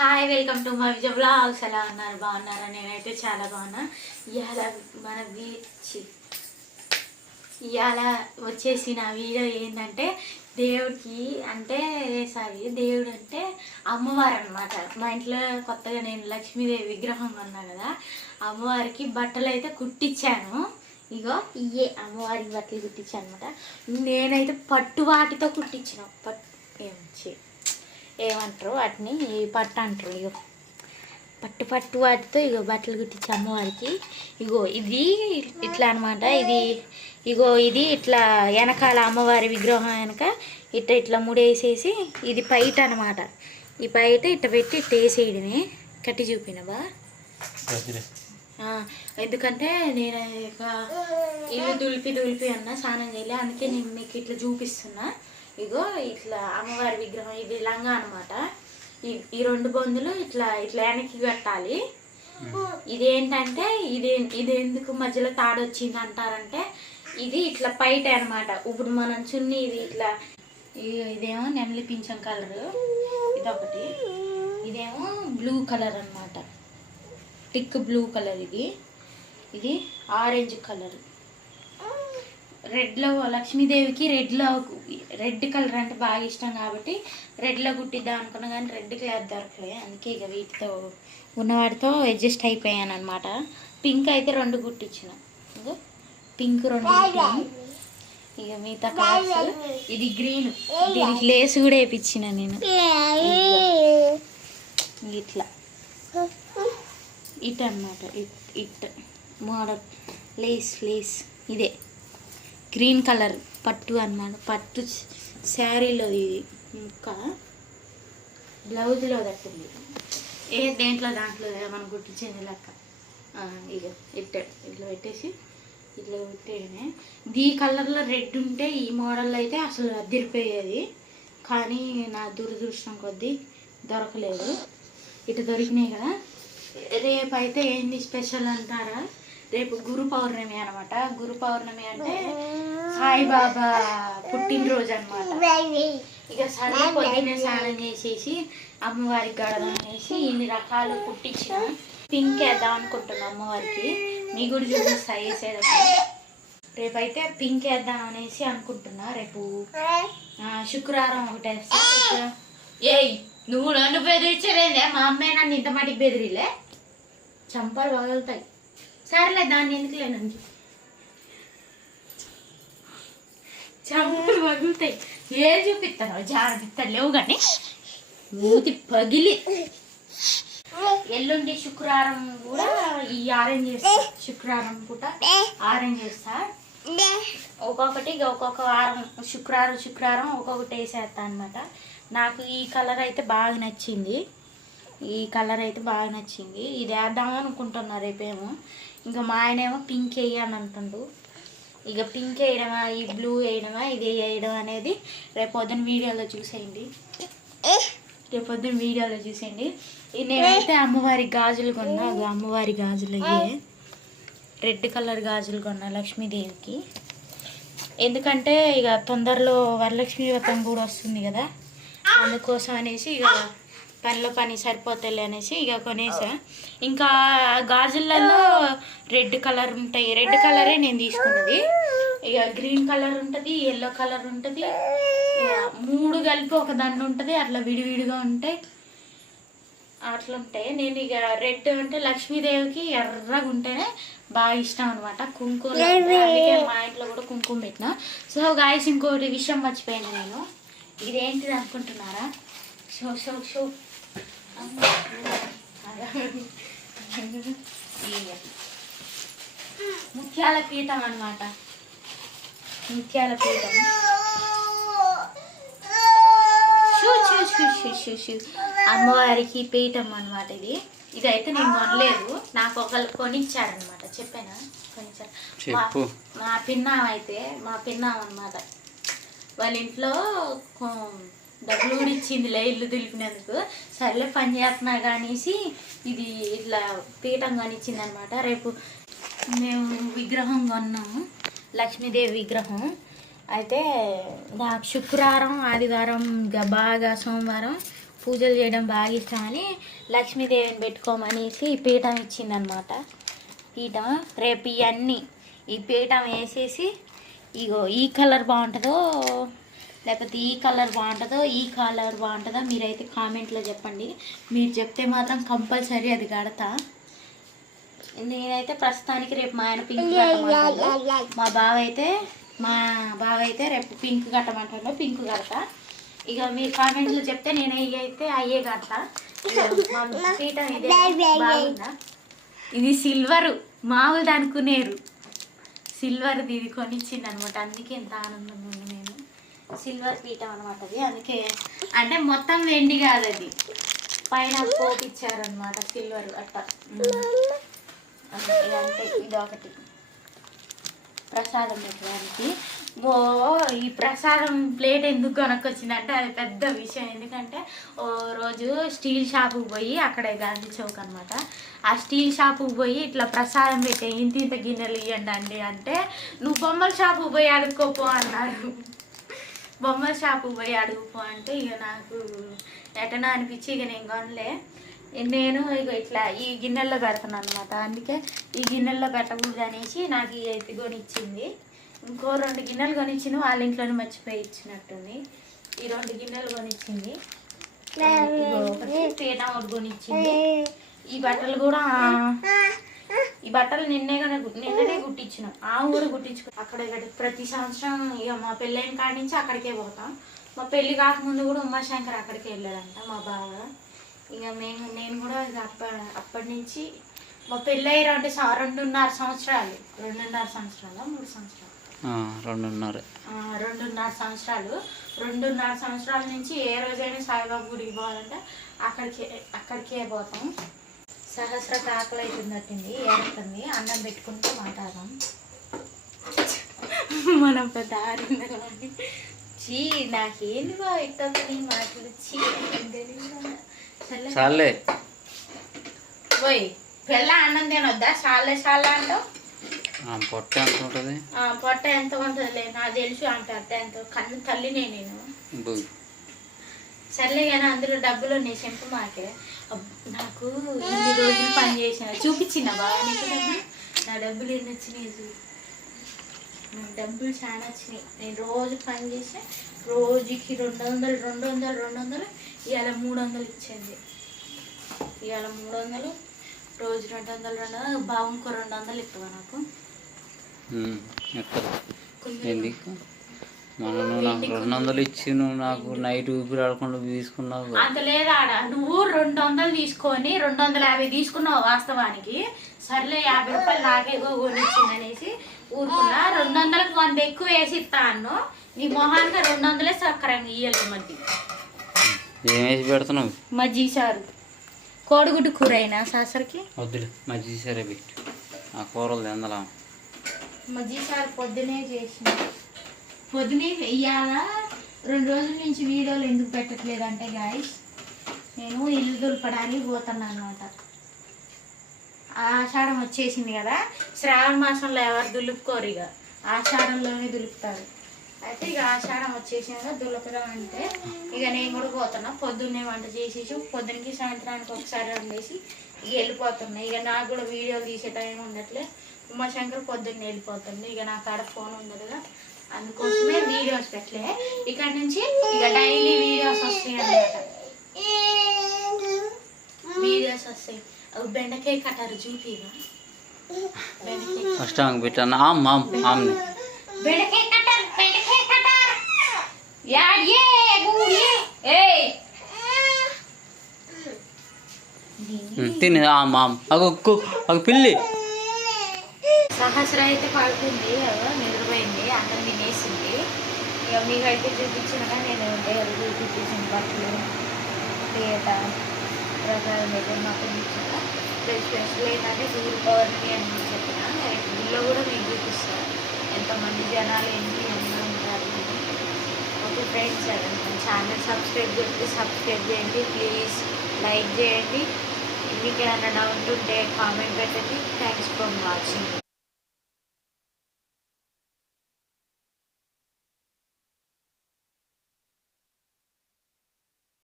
Hi welcome to my vlogs. ఎలా ఉన్నారు? బాగున్నారా? నేనైతే చాలా బాగున్నా. ఇవాళ మన ఇవాళ వచ్చేసిన వీడియో ఏంటంటే దేవుడికి అంటే దేవుడు అంటే అమ్మవారు అనమాట. మా ఇంట్లో కొత్తగా నేను లక్ష్మీదేవి విగ్రహం కొన్నా కదా, అమ్మవారికి బట్టలు అయితే కుట్టించాను. ఇగో ఇవే అమ్మవారికి బట్టలు కుట్టించాను అనమాట. నేనైతే పట్టు వాటితో కుట్టించిన ఏమంటారు వాటిని, పట్టు అంటారు. ఇగో పట్టు వాటితో ఇగో బట్టలు కుట్టించి అమ్మవారికి. ఇగో ఇది ఇట్లా అనమాట. ఇది ఇట్లా వెనకాల అమ్మవారి విగ్రహం వెనక ఇట్లా ముడేసేసి ఇది పైట అనమాట. ఈ పైట ఇట్లా పెట్టి ఇట్లా వేసేయడమే. కట్టి చూపినవా? ఎందుకంటే నేను ఇక ఇల్లు దులిపి అన్న స్నానం చేయలే, అందుకే నేను మీకు ఇట్లా చూపిస్తున్నా. ఇగో ఇట్లా అమ్మవారి విగ్రహం, ఇది లంగా అనమాట. ఈ రెండు బొందులు ఇట్లా వెనక్కి కట్టాలి. ఇదేంటంటే ఇది ఎందుకు మధ్యలో తాడొచ్చింది అంటారంటే, ఇది ఇట్లా పైట అనమాట. ఇప్పుడు మనం చున్నీ ఇది ఇట్లా, ఇదేమో నెమలి పింఛం కలరు, ఇదొకటి. ఇదేమో బ్లూ కలర్ అనమాట, టిక్ బ్లూ కలర్. ఇది ఆరెంజ్ కలర్. రెడ్లో లక్ష్మీదేవికి రెడ్ కలర్ అంటే బాగా ఇష్టం కాబట్టి రెడ్లో కుట్టిద్దాం అనుకున్నా, కానీ రెడ్ కలర్ దొరకలే. అందుకే ఇక వీటితో ఉన్నవాటితో అడ్జస్ట్ అయిపోయాను అనమాట. పింక్ అయితే 2 కుట్టించిన. పింక్ 2 కుట్టాను. ఇక మిగతా కలర్స్. ఇది గ్రీన్, దీనికి లేస్ కూడా వేయించిన నేను. ఇట్లా ఇట్ అనమాట, ఇట్ మోడల్ లేస్. ఇదే గ్రీన్ కలర్ పట్టు అన్నమాట. పట్టు శారీలో ఇది ఇంకా బ్లౌజ్లో తట్టింది. దాంట్లో మనం కుట్టించేది లెక్క. ఇక ఇట్లా పెట్టేసి ఇట్లా కుట్టేయడమే. ఈ కలర్లో రెడ్ ఉంటే ఈ మోడల్లో అయితే అసలు అదిరిపోయేది, కానీ నా దురదృష్టం కొద్దీ దొరకలేదు. ఇటు దొరికినాయి కదా. రేపు అయితే ఏంది స్పెషల్ అంటారా? రేపు గురు పౌర్ణమి అనమాట. గురు పౌర్ణమి అంటే సాయిబాబా పుట్టినరోజు అనమాట. ఇక సరే పొద్దున్నే స్నానం చేసేసి అమ్మవారికి గడదం వేసి ఇన్ని రకాలు కుట్టించిన. పింక్ వేద్దాం అనుకుంటున్నాను అమ్మవారికి. మీ కూడా చూపిస్తా వేసేటప్పుడు. రేపైతే పింక్ వేద్దాం అనేసి అనుకుంటున్నా. రేపు శుక్రవారం ఒకటి వేస్తా. నువ్వు నన్ను బెదిరించలేదే, మా అమ్మాయి నన్ను ఇంత మటుకు బెదిరిలే, చంపలు పగలుతాయి. సరేలే, దాన్ని ఎందుకు లేనండి, చంపలు పగులుతాయి. ఏం చూపిస్తాను జాగ్రత్త లేవు కానీ మూతి పగిలి. ఎల్లుండి శుక్రవారం కూడా ఈ ఆరెంజ్ చేస్తా. శుక్రవారం పూట ఆరెంజ్ చేస్తా. ఒక్కొక్క వారం శుక్రవారం ఒక్కొక్కటి వేసేస్తా అనమాట. నాకు ఈ కలర్ అయితే బాగా నచ్చింది. ఇది వేద్దాం అనుకుంటున్నా రేపేమో. ఇంకా మా ఆయనేమో పింక్ వేయని అంటుండు. ఇక పింక్ వేయడమా, ఈ బ్లూ వేయడమా, ఇది వేయడం అనేది రేపొద్దున వీడియోలో చూసేయండి. నేనైతే అమ్మవారి గాజులు కొన్నా. అమ్మవారి గాజులు అయ్యే రెడ్ కలర్ గాజులు కొన్నా లక్ష్మీదేవికి. ఎందుకంటే ఇక తొందరలో వరలక్ష్మి వ్రతం కూడా వస్తుంది కదా, అందుకోసం అనేసి ఇక పని సరిపోతాయి అనేసి ఇక కొనేసా. ఇంకా గాజులలో రెడ్ కలర్ ఉంటాయి. రెడ్ కలరే నేను తీసుకున్నది. ఇక గ్రీన్ కలర్ ఉంటుంది, ఎల్లో కలర్ ఉంటుంది, 3 కలిపి ఒక దండ ఉంటుంది. అట్లా విడివిడిగా ఉంటాయి. నేను ఇక రెడ్ అంటే లక్ష్మీదేవికి ఎర్రగా ఉంటేనే బాగా ఇష్టం అనమాట. కుంకుమ, అందుకే మా ఇంట్లో కూడా కుంకుమ పెట్టిన. సో గాయస్, ఇంకోటి విషయం మర్చిపోయాను నేను. ఇదేంటిది అనుకుంటున్నారా? షో ముత్యాల పీఠం అనమాట. ముత్యాల పీఠం అమ్మవారికి పీఠం అనమాట. ఇదైతే నేను కొనలేదు, నాకు ఒకళ్ళు కొనిచ్చారనమాట. చెప్పానా? కొనిచ్చారు. మా పిన్నాం అనమాట. వాళ్ళ ఇంట్లో డబ్బులు కూడా ఇచ్చిందిలే ఇల్లు దులిపినందుకు. సరేలే పని చేస్తున్నా కానీసి ఇది ఇట్లా పీఠం కొనిచ్చింది అనమాట. రేపు మేము విగ్రహం కొన్నాము, లక్ష్మీదేవి విగ్రహం. అయితే నాకు శుక్రవారం, ఆదివారం, బాగా సోమవారం పూజలు చేయడం బాగా ఇష్టం అని లక్ష్మీదేవిని పెట్టుకోమనేసి ఈ పీఠం ఇచ్చిందనమాట. పీఠం రేపు ఇవన్నీ ఈ పీఠం వేసేసి ఇగో ఈ కలర్ బాగుంటుందో లేకపోతే ఈ కలర్ బాగుంటుందో మీరైతే కామెంట్లో చెప్పండి. మీరు చెప్తే మాత్రం కంపల్సరీ అది కడతా. నేనైతే ప్రస్తుతానికి రేపు మా ఆయన పింక్ కట్టమంటాను, మా బావ అయితే రేపు పింక్ కట్టమంటాను, పింక్ కడతా. ఇక మీరు కామెంట్లో చెప్తే నేను అయ్యే కడతా. పీఠం ఇదే బాగుందా? ఇది సిల్వరు, మామూలుది అనుకునేరు, సిల్వర్ది ఇది కొనిచ్చింది అనమాట. అందుకే ఎంత ఆనందంగా ఉంది. నేను సిల్వర్ పీఠం అనమాట అది. అందుకే అంటే మొత్తం వెండి కాదు, అది పైన పోపిచ్చారనమాట సిల్వర్ అట్ట. అంటే ఇది ఒకటి ప్రసాదం పెట్టడానికి. ఈ ప్రసాదం ప్లేట్ ఎందుకు కొనుక్కొచ్చిందంటే అది పెద్ద విషయం. ఎందుకంటే ఓ రోజు స్టీల్ షాపుకి పోయి, అక్కడే గాంధీ చౌక్ అనమాట, ఆ స్టీల్ షాపుకి పోయి ఇట్లా ప్రసాదం పెట్టే ఇంత గిన్నెలు ఇవ్వండి అండి అంటే, నువ్వు బొమ్మల షాపుకి పోయి అడుక్కోపో అన్నారు. బొమ్మల షాపుకి పోయి అడుగుపో అంటే ఇక నాకు ఎటనా అనిపించి ఇక నేను కొనలే. నేను ఇక ఇట్లా ఈ గిన్నెల్లో పెడతాను అనమాట. అందుకే ఈ గిన్నెల్లో పెట్టకూడదు అనేసి నాకు ఈ అయితే కొనిచ్చింది. ఇంకో 2 గిన్నెలు కొనిచ్చింది, వాళ్ళ ఇంట్లోనే మర్చిపోయి ఇచ్చినట్టుంది. ఈ 2 గిన్నెలు కొనిచ్చింది, ఒకటి పీఠ ఒకటి కొనిచ్చింది. ఈ బట్టలు కూడా నిన్ననే కుట్టించిన, కూడా కుట్టించుకో. అక్కడ ప్రతి సంవత్సరం ఇక మా పెళ్ళైన కాడి నుంచి అక్కడికే పోతాం. మా పెళ్ళి కాకముందు కూడా ఉమాశంకర్ అక్కడికే వెళ్ళాడంట మా బావ. ఇక నేను కూడా ఇక అప్పటి నుంచి మా పెళ్ళి 2.5 సంవత్సరాలు 3 సంవత్సరాలు 2.5 సంవత్సరాలు 2.5 సంవత్సరాల నుంచి ఏ రోజైనా సాయిబాబా గుడికి పోవాలంటే అక్కడికే పోతాం. సహస్ర ఆకలి అవుతుందట్టింది, ఏడుతుంది. అన్నం పెట్టుకుంటూ మాట్లాడదాం. మనం పెద్ద ఆరిందని చీ నాకేంది బా ఇట్టుంది మాటలు. చీ సర్లే పోయి పెళ్ళ అన్నం తినొద్దా? చాలా అంటావు. పొట్ట ఎంత ఉంటుంది? పొట్ట ఎంత ఉంటుందిలే, నాకు తెలుసు అంటారు. ఎంతో కన్ను తల్లినే నేను. సర్లే కానీ అందులో డబ్బులు ఉన్నాయి, చెంపు మాకే. నాకు ఇన్ని రోజులు పని చేసిన చూపించిన బాగా నీకు డబ్బులు. నా డబ్బులు ఎన్ని వచ్చినాయి చూ, నాకు డబ్బులు చాలా వచ్చినాయి. నేను రోజు పని చేసి రోజుకి 200 ఇవాళ 300 ఇచ్చింది. ఇవాళ 300, రోజు 200 బాగా ఇంకో 200 ఇస్తావా నాకు? నాకు 200 ఇచ్చి నువ్వు నాకు నైట్ ఊపిరి ఆడకుండా తీసుకున్నావు. అంత లేదా ఆడ, నువ్వు 200 తీసుకొని 250 తీసుకున్నావు వాస్తవానికి. సర్లే 50 రూపాయలు నాకే కొనిచ్చింది అనేసి ఊరుకున్నా. 200కి 100 ఎక్కువ వేసి ఇస్తా అన్ను. నీ మొహానికి 200 సక్కరంగా ఇయ్యలేదు. ఏమేసి పెడుతున్నావు? మజ్జిగ సారు, కోడిగుడ్డు కూర అయినా సాసరికి వద్దులే, మజ్జిగ సారే పెట్టు. ఆ కూరలు తిందలా. మజ్జిగ సారు పొద్దునే ఇయ్యాల 2 రోజుల నుంచి వీడియోలు ఎందుకు పెట్టట్లేదంటే గాయస్, నేను ఇల్లు దులపడానికి పోతున్నాను అనమాట. ఆషాఢం వచ్చేసింది కదా, శ్రావణ మాసంలో ఎవరు దులుపుకోరు, ఇక ఆషాఢంలోనే దులుపుతారు. అయితే ఇక ఆషాఢం వచ్చేసింది కదా, దులపడం అంటే ఇక నేను కూడా పోతున్నా. పొద్దున్నే వంట చేసేసి పొద్దునకి సాయంత్రానికి ఒకసారి వండేసి ఇక వెళ్ళిపోతున్నా. ఇక నాకు కూడా వీడియోలు తీసే టైం ఉండట్లే. ఉమాశంకర్ పొద్దున్నే వెళ్ళిపోతుంది. ఇక నాకు ఆడ ఫోన్ ఉండదుగా, అందుకోసమే వీడియోస్ పెట్టలే. ఇక్కడ నుంచి ఇక డైలీ వీడియోస్ వస్తాయి అన్నమాట. వీడియోస్ వస్తాయి. బెండకాయ కట్టారు చూపిగా, ఫస్ట్ పెట్టాను. బెండకాయ కట్టారు తిని అగు పిల్లి. సహస్ర అయితే పడుతుంది, నిద్రపోయింది, అన్నం తినేసింది. ఇక మీకైతే చూపించిన నేను చూపించిన బట్టలు పీట ప్రకారం అయితే మాకు చూపించిన స్పెషల్ ఏంటంటే సూర్య పౌర్ణమి అని చెప్పిన. గుళ్ళో కూడా మీకు చూపిస్తాను ఎంతమంది జనాలు ఎన్ని ఉంటారు. ఓకే ఫ్రెండ్స్, ఛానల్ సబ్స్క్రైబ్ చేయండి ప్లీజ్, లైక్ చేయండి. మీకు ఏమైనా డౌట్ ఉంటే కామెంట్ పెట్టండి. Thanks for watching.